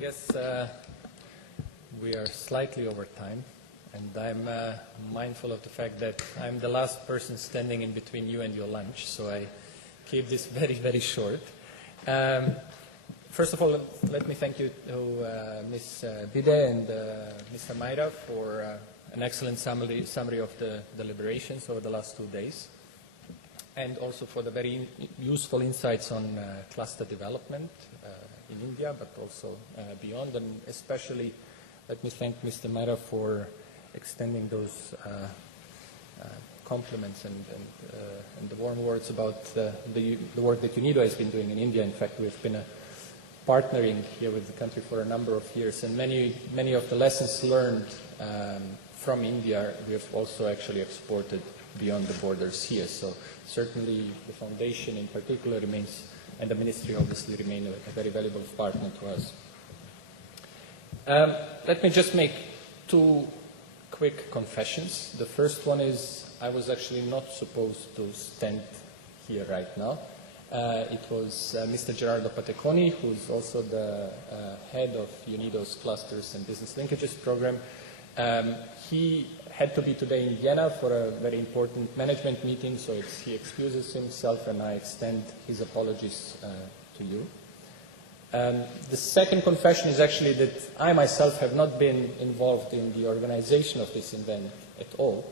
guess we are slightly over time, and I'm mindful of the fact that I'm the last person standing in between you and your lunch, so I keep this very, very short. First of all, let me thank you to Ms. Bide and Mr. Mayra for an excellent summary of the deliberations over the last 2 days, and also for the very useful insights on cluster development in India, but also beyond, and especially let me thank Mr. Mayra for extending those compliments and the warm words about the work that UNIDO has been doing in India. In fact, we've been partnering here with the country for a number of years, and many of the lessons learned from India we have also actually exported beyond the borders here. So certainly the foundation in particular remains, and the ministry obviously remain a very valuable partner to us. Let me just make 2 quick confessions. The first one is I was actually not supposed to stand here right now. It was Mr. Gerardo Pateconi, who's also the head of UNIDO's Clusters and Business Linkages program. He had to be today in Vienna for a very important management meeting, so he excuses himself, and I extend his apologies to you. The second confession is actually that I myself have not been involved in the organization of this event at all.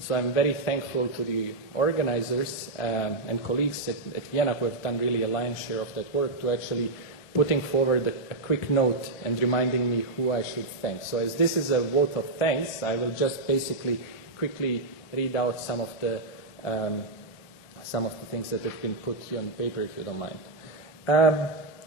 So I'm very thankful to the organizers and colleagues at Vienna who have done really a lion's share of that work to actually putting forward a quick note and reminding me who I should thank. So as this is a vote of thanks, I will just basically quickly read out some of the things that have been put here on paper, if you don't mind.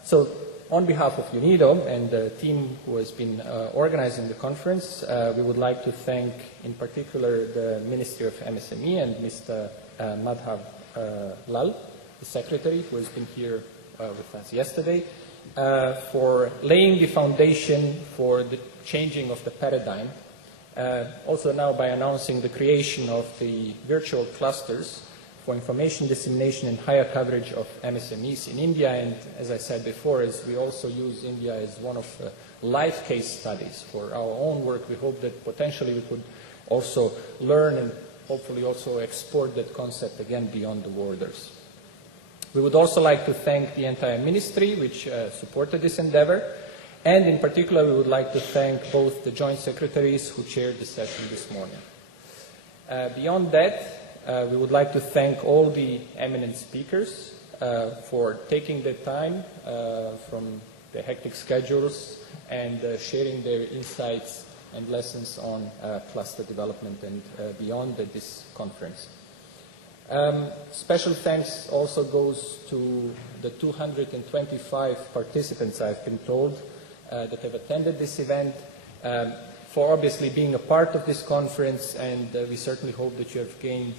So on behalf of UNIDO and the team who has been organizing the conference, we would like to thank in particular the Ministry of MSME and Mr. Madhav Lal, the Secretary, who has been here with us yesterday, for laying the foundation for the changing of the paradigm. Also now by announcing the creation of the virtual clusters for information dissemination and higher coverage of MSMEs in India. And as I said before, as we also use India as one of the live case studies for our own work, we hope that potentially we could also learn and hopefully also export that concept again beyond the borders. We would also like to thank the entire ministry which supported this endeavor, and in particular we would like to thank both the joint secretaries who chaired the session this morning. Beyond that, we would like to thank all the eminent speakers for taking the time from their hectic schedules and sharing their insights and lessons on cluster development and beyond at this conference. Special thanks also goes to the 225 participants, I've been told, that have attended this event, for obviously being a part of this conference, and we certainly hope that you have gained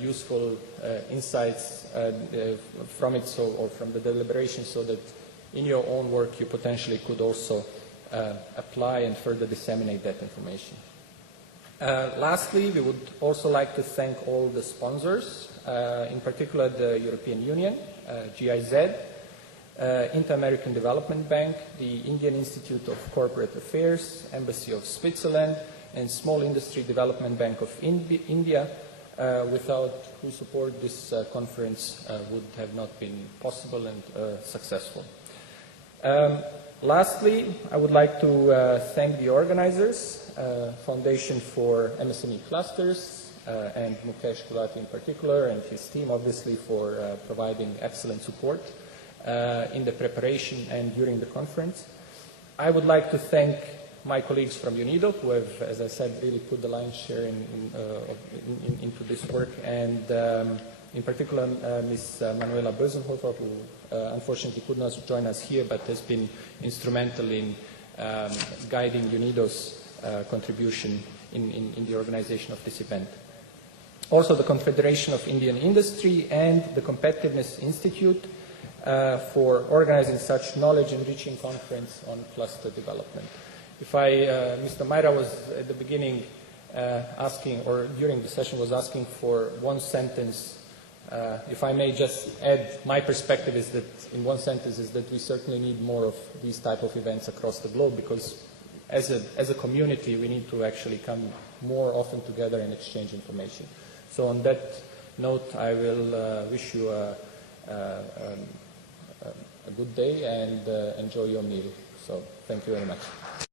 useful insights from it, or from the deliberation, so that in your own work you potentially could also apply and further disseminate that information. Lastly, we would also like to thank all the sponsors, in particular the European Union, GIZ, Inter-American Development Bank, the Indian Institute of Corporate Affairs, Embassy of Switzerland, and Small Industry Development Bank of India, without whose support this conference would have not been possible and successful. Lastly, I would like to thank the organizers, Foundation for MSME Clusters, and Mukesh Gulati in particular, and his team obviously for providing excellent support in the preparation and during the conference. I would like to thank my colleagues from UNIDO who have, as I said, really put the lion's share into this work, and in particular Ms. Manuela Bösenhofer, who unfortunately could not join us here but has been instrumental in guiding UNIDO's contribution in the organization of this event. Also the Confederation of Indian Industry and the Competitiveness Institute for organizing such knowledge-enriching conference on cluster development. If Mr. Mayra was at the beginning asking, or during the session was asking for one sentence If I may just add, my perspective is that, in one sentence, is that we certainly need more of these type of events across the globe, because as a community, we need to actually come more often together and exchange information. So on that note, I will wish you a good day and enjoy your meal. So thank you very much.